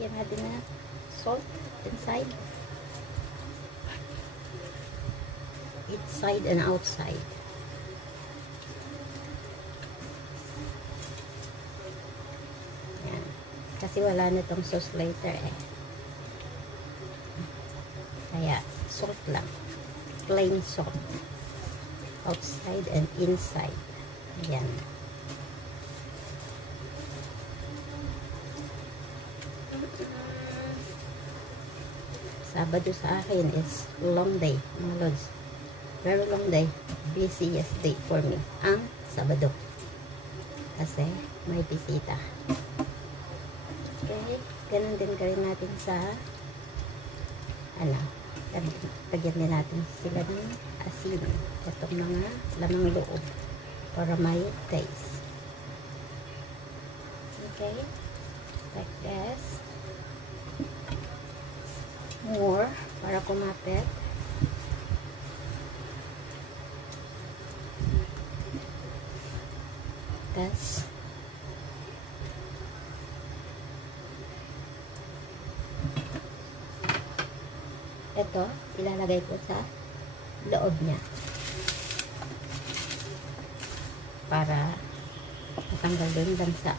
Lagyan natin na salt inside. Inside and outside. Yan. Kasi wala na tong sauce later eh. Kaya, salt lang. Plain salt. Outside and inside. Ayan. Sabado sa akin is long day, mga lods. Very long day. Busiest day for me. Ang Sabado. Kasi may bisita. Okay. Ganun din gawin natin sa lagyan din natin sila ng asin. Itong mga lamang loob para may taste. Okay. Like this. More para kumapit. Tapos ito ilalagay ko sa loob niya para matanggal din bansa.